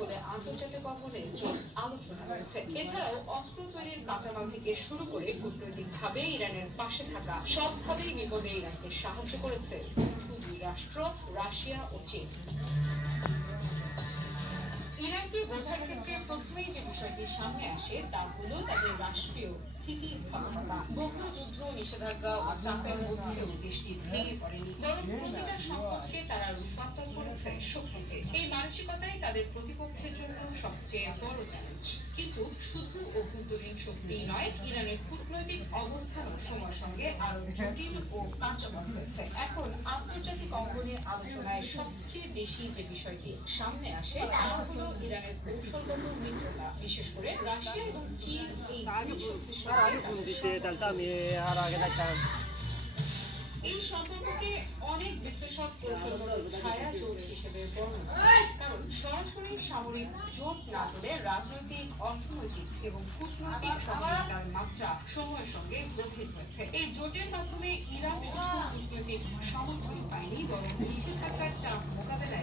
বলে আন্তর্জাতিক অঙ্গনে জোর আলোচনা হয়েছে। এছাড়াও অস্ত্র তৈরির কাঁচামাল থেকে শুরু করে কূটনৈতিকভাবে ইরানের পাশে থাকা সবভাবেই বিপদে ইরানকে সাহায্য করেছে দুই রাষ্ট্র রাশিয়া ও চীন। ইরানকে বোঝার ক্ষেত্রে প্রথমেই যে বিষয়টি সামনে আসে তা হলো তাদের রাষ্ট্রীয় স্থিতিস্থাপকতা। বহু যুদ্ধ, নিষেধাজ্ঞা ও চাপের মধ্যেও দেশটি ভেঙে পড়েনি, বরং প্রতিটা সম্পর্কে তারা রূপান্তর করেছে শক্তিতে। এই মানসিকতাই তাদের প্রতিপক্ষের জন্য সবচেয়ে বড় চ্যালেঞ্জ। কিন্তু শুধু অভ্যন্তরীণ শক্তিই নয়, ইরানের কূটনৈতিক অবস্থানও সময়ের সঙ্গে আরো জটিল ও কার্যকর হয়েছে। এখন আন্তর্জাতিক অঙ্গনে আলোচনায় সবচেয়ে বেশি যে বিষয়টি সামনে আসে তা হলো ইরানের কৌশলগত মিত্রতা, বিশেষ করে রাশিয়া এবং চীন। এই সম্পর্ককে অনেক বিশ্লেষক কৌশলগত ছায়া জোট হিসেবে বর্ণনা করেন, কারণ সরাসরি সামরিক জোট না হলে রাজনৈতিক, অর্থনৈতিক এবং কূটনৈতিক সহযোগিতার মাত্রা সময়ের সঙ্গে গভীর হয়েছে। এই জোটের মাধ্যমে ইরান শুধু কূটনৈতিক সমর্থন পায়নি, বরং নিষেধাজ্ঞার চাপ মোকাবেলায়